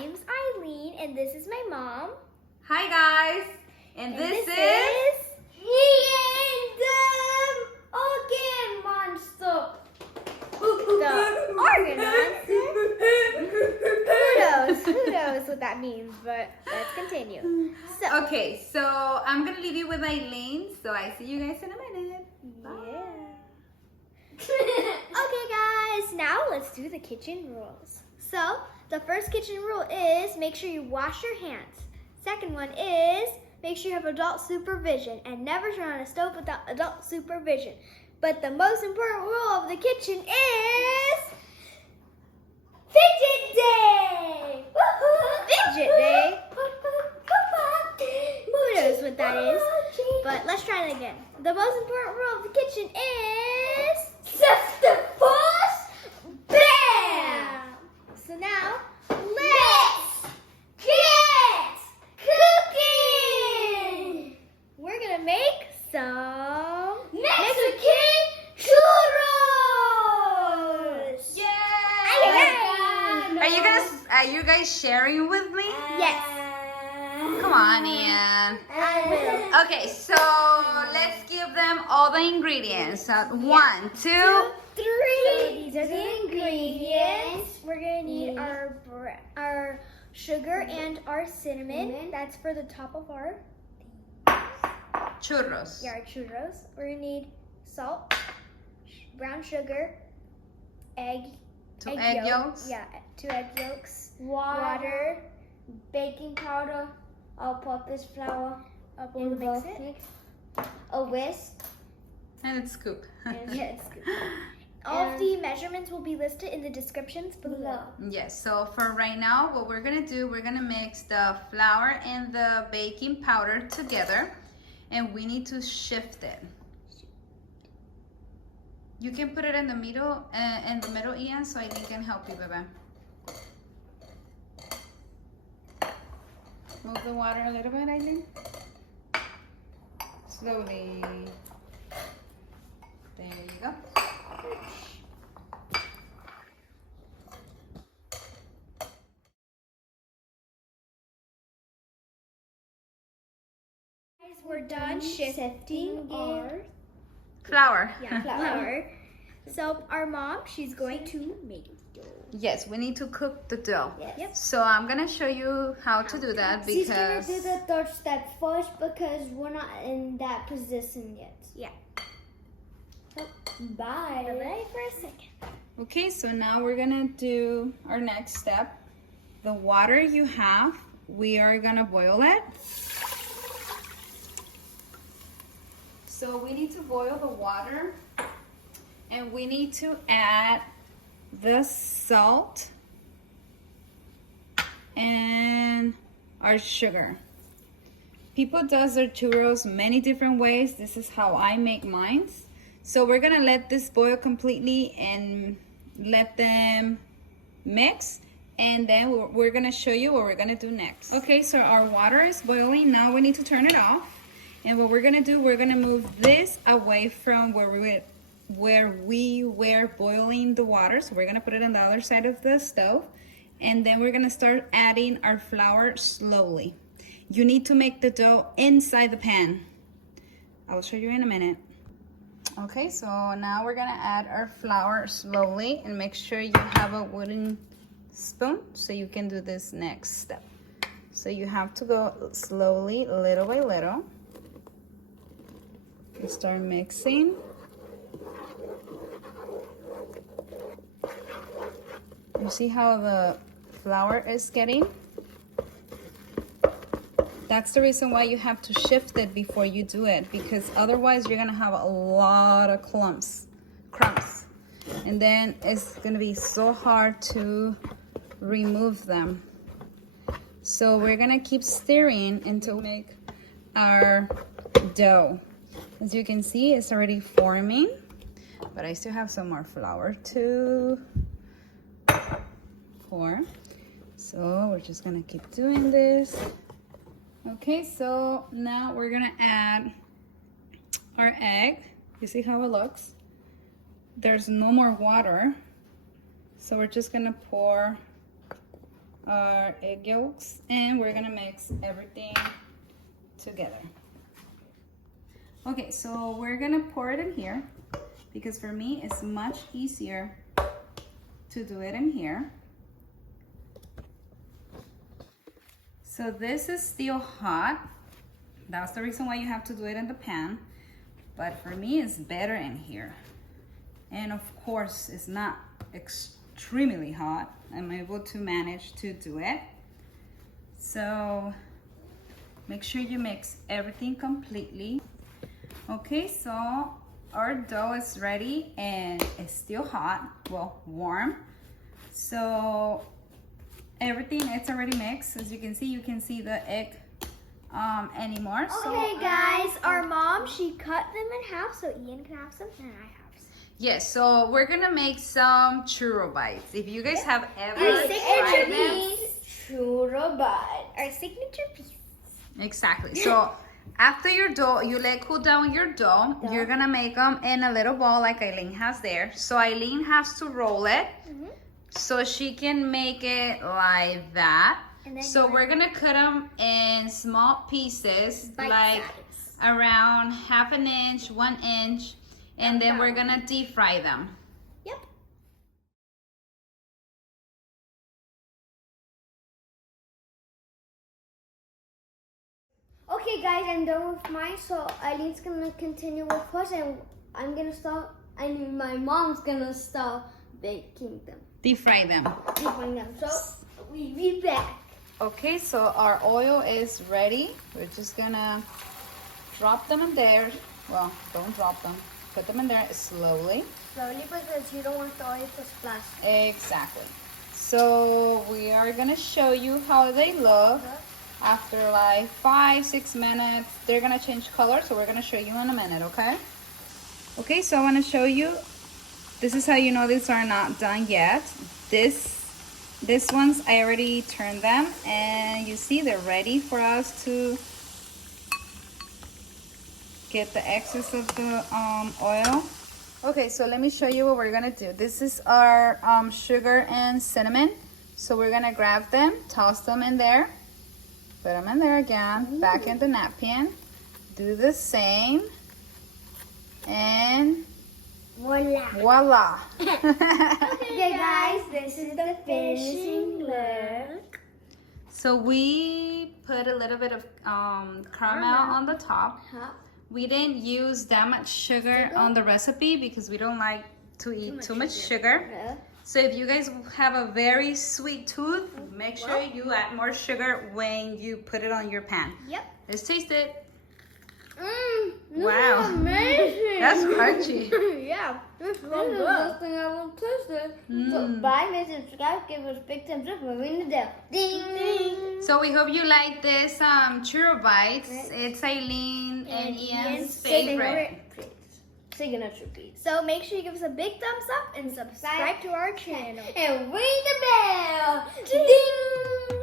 name's Aileen, and this is my mom. Hi guys, and this is Organ Monster. The Organ Monster. Who knows what that means, but let's continue. Okay, so I'm gonna leave you with Aileen, so I see you guys in a minute. Yeah. Okay guys, now let's do the kitchen rules. So, the first kitchen rule is make sure you wash your hands. Second one is make sure you have adult supervision and never turn on a stove without adult supervision. But the most important rule of the kitchen is fidget day! Fidget day? Who knows what that is? But let's try it again. The most important rule of the kitchen is set the first bam! So now, let's get cooking! We're gonna make some Mexican churros! Yay! Are you guys sharing with me? Yes. Come on, Ian. I will. Okay, so let's give them all the ingredients. 1, 2. 3. So these are the ingredients. We're gonna need our sugar and our cinnamon. That's for the top of our Churros. our churros. We're gonna need salt, brown sugar, egg 2 egg yolks. Yeah, 2 egg yolks. Water, baking powder, all-purpose flour. We'll mix it. A whisk. And it's scoop. Yes. All of the measurements will be listed in the descriptions below. Yes, so for right now, what we're gonna do, we're gonna mix the flour and the baking powder together, and we need to shift it. You can put it in the middle, Ian, so Aileen can help you, baby. Move the water a little bit, Aileen. Slowly. There you go. We're done shifting our Flour. flour. So our mom, she's going to make dough. Yes, we need to cook the dough. Yes. Yep. So I'm gonna show you how to do that because She's gonna do the third step first because we're not in that position yet. Yeah. Bye. Bye for a second. Okay, so now we're gonna do our next step. The water you have, we are gonna boil it. So we need to boil the water and we need to add the salt and our sugar. People does their churros many different ways. This is how I make mine. So we're gonna let this boil completely and let them mix, and then we're gonna show you what we're gonna do next. Okay, so our water is boiling. Now we need to turn it off. And what we're gonna do, we're gonna move this away from where we were boiling the water. So we're gonna put it on the other side of the stove. And then we're gonna start adding our flour slowly. You need to make the dough inside the pan. I will show you in a minute. Okay, so now we're gonna add our flour slowly and make sure you have a wooden spoon so you can do this next step. So you have to go slowly, little by little. You start mixing. You see how the flour is getting? That's the reason why you have to shift it before you do it, because otherwise you're gonna have a lot of crumbs. And then it's gonna be so hard to remove them. So we're gonna keep stirring until we make our dough. As you can see, it's already forming, but I still have some more flour to pour. So we're just gonna keep doing this. Okay, so now we're gonna add our egg. You see how it looks? There's no more water. So we're just gonna pour our egg yolks, and we're gonna mix everything together. Okay, so we're gonna pour it in here because for me it's much easier to do it in here. So this is still hot. That's the reason why you have to do it in the pan. But for me, it's better in here. And of course, it's not extremely hot. I'm able to manage to do it. So make sure you mix everything completely. Okay, so our dough is ready and it's still hot, well, warm. So everything, it's already mixed. As you can see the egg anymore. Okay, guys, our mom, she cut them in half so Ian can have some and I have some. Yes, so we're gonna make some churro bites. If you guys have ever Our tried signature them, piece. Churro bites. Our signature piece. exactly. So after your dough, you let cool down your dough. You're gonna make them in a little ball like Aileen has there. So Aileen has to roll it so she can make it like that. And then So we're gonna cut them in small pieces, Bite like size. around 1/2 inch, 1 inch, and then we're gonna deep fry them. Yep. Okay, guys, I'm done with mine. So Eileen's gonna continue with hers, and I'm gonna start. I mean, my mom's gonna start baking them, Deep fry them. deeping them. So we'll be back. Okay, so our oil is ready. We're just gonna drop them in there. Well, don't drop them. Put them in there slowly. Slowly, because you don't want the oil to splash. Exactly. So we are gonna show you how they look. After like 5-6 minutes, they're gonna change color. So we're gonna show you in a minute, okay? Okay, so I wanna show you. This is how you know these are not done yet. This ones, I already turned them, and you see they're ready for us to get the excess of the oil. Okay, so let me show you what we're gonna do. This is our sugar and cinnamon. So we're gonna grab them, toss them in there, put them in there again, back in the napkin. Do the same, and Voila. voila. Okay, guys, this is the finishing look. So we put a little bit of caramel on the top. We didn't use that much sugar on the recipe because we don't like to eat too much sugar. So if you guys have a very sweet tooth, make sure you add more sugar when you put it on your pan. Yep. Let's taste it. Wow. Amazing. That's crunchy. Yeah. This is the best thing I will taste it. So bye, and subscribe, give us big thumbs up, and ring the bell. Ding, ding. So we hope you like this churro bites. It's Aileen and Ian's favorite. Signature piece. So make sure you give us a big thumbs up and subscribe to our channel. And ring the bell. Ding.